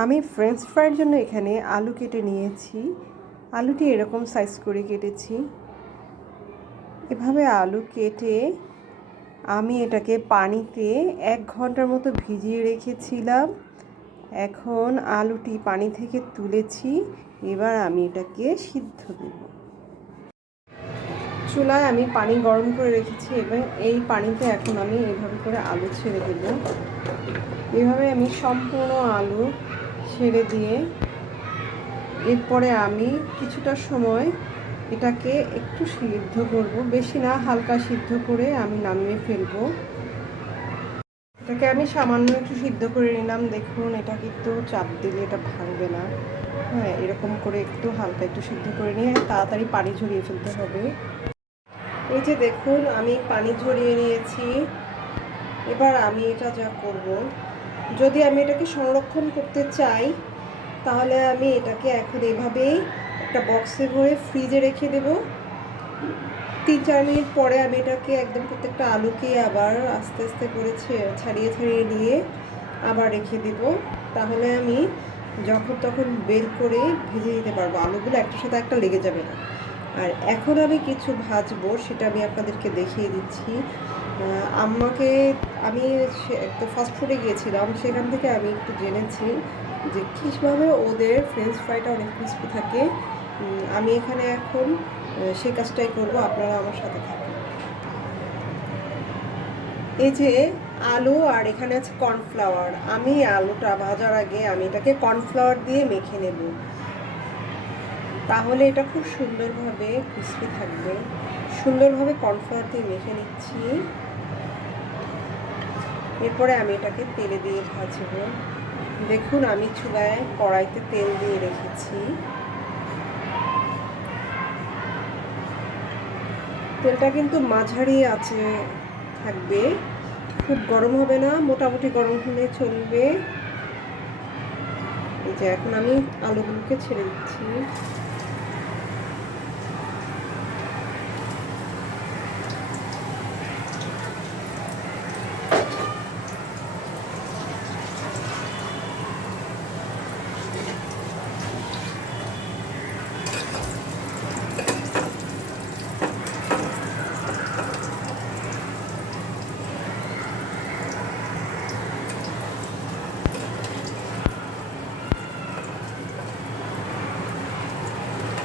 আমি ফ্রেঞ্চ ফ্রাইয়ের জন্য এখানে আলু কেটে নিয়েছি। আলুটি এরকম সাইজ করে কেটেছি। এভাবে আলু কেটে আমি এটাকে পানিতে এক ঘণ্টার মতো ভিজিয়ে রেখেছিলাম। এখন আলুটি পানি থেকে তুলেছি। এবার আমি এটাকে সিদ্ধ দেব। চুলায় আমি পানি গরম করে রেখেছি। এবং এই পানিতে এখন আমি এভাবে করে আলু ছেড়ে দেব। এভাবে আমি সম্পূর্ণ আলু ছেড়ে দিয়ে এরপরে আমি কিছুটা সময় এটাকে একটু সিদ্ধ করব। বেশি না, হালকা সিদ্ধ করে আমি নামিয়ে ফেলব। এটাকে আমি সামান্য একটু সিদ্ধ করে নিলাম। দেখুন, এটা কিন্তু চাপ দিলে এটা ভাঙবে না। হ্যাঁ এরকম করে একটু হালকা একটু সিদ্ধ করে নিয়ে তাড়াতাড়ি পানি ঝরিয়ে ফেলতে হবে। এই যে দেখুন, আমি পানি ঝরিয়ে নিয়েছি। এবার আমি এটা যা করব যদি আমি এটাকে সংরক্ষণ করতে চাই, তাহলে আমি এটাকে এখন এভাবেই একটা বক্সে ভরে ফ্রিজে রেখে দেব। তিন চার মিনিট পরে আমি এটাকে একদম প্রত্যেকটা আলুকে আবার আস্তে আস্তে করে ছাড়িয়ে ছাড়িয়ে নিয়ে আবার রেখে দেব। তাহলে আমি যখন তখন বের করে ভেজে দিতে পারব। আলুগুলো একটার সাথে একটা লেগে যাবে না। আর এখন আমি কিছু ভাজবো, সেটা আমি আপনাদেরকে দেখিয়ে দিচ্ছি। আম্মাকে আমি একটা ফাস্ট ফুডে গিয়েছিলাম, সেখান থেকে আমি একটু জেনেছি যে কীভাবে ওদের ফ্রেঞ্চ ফ্রাইটা অনেক ক্রিস্পি থাকে। আমি এখানে এখন সেই কাজটাই করব, আপনারা আমার সাথে থাকুন। এই যে আলু, আর এখানে আছে কর্নফ্লাওয়ার আমি আলুটা ভাজার আগে আমি এটাকে কর্নফ্লাওয়ার দিয়ে মেখে নেব। তাহলে এটা খুব সুন্দরভাবে ক্রিস্পি থাকবে। সুন্দরভাবে কর্নফ্লাওয়ার দিয়ে মেখে নিচ্ছি। এরপরে আমি এটাকে তেলে দিয়ে ভাজবো। দেখুন, আমি চুলায় কড়াইতে তেল দিয়ে রেখেছি। তেলটা কিন্তু মাঝারি আছে, থাকবে। খুব গরম হবে না, মোটামুটি গরম হলে চলবে। এই যে, এখন আমি আলুগুলোকে ছেড়ে দিচ্ছি।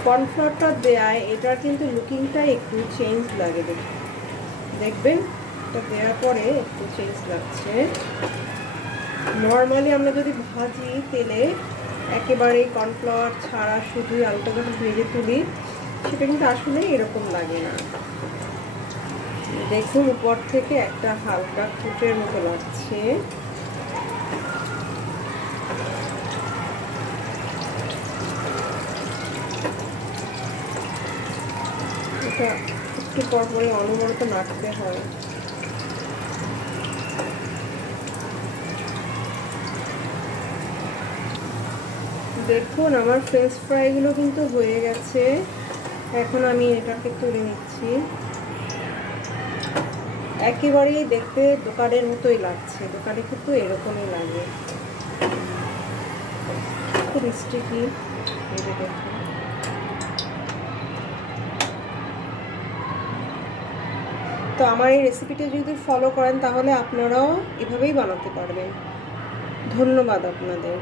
কর্নফ্লাওয়ারটা দেয়ায়, এটার কিন্তু লুকিংটা একটু চেঞ্জ লাগে দেখবেন, এটা দেওয়ার পরে একটু চেঞ্জ লাগছে। নর্মালি আমরা যদি ভাজি তেলে একেবারে কর্নফ্লাওয়ার ছাড়া শুধুই আলুটা যখন ভেজে তুলি, সেটা কিন্তু আসলে এরকম লাগে না। দেখুন, উপর থেকে একটা হালকা ফুটের মতো লাগছে। এটা একটু পর পরে অনবরত নাড়তে হয়। দেখুন, আমার ফ্রেঞ্চ ফ্রাইগুলো কিন্তু হয়ে গেছে। এখন আমি এটাকে তুলে নিচ্ছি। একেবারেই দেখতে দোকানের মতোই লাগছে। দোকানে কিন্তু এরকমই লাগে। খুব স্টিকি এই দেখুন। তো আমার এই রেসিপিটা যদি ফলো করেন তাহলে আপনারাও এভাবেই বানাতে পারবেন। ধন্যবাদ আপনাদের।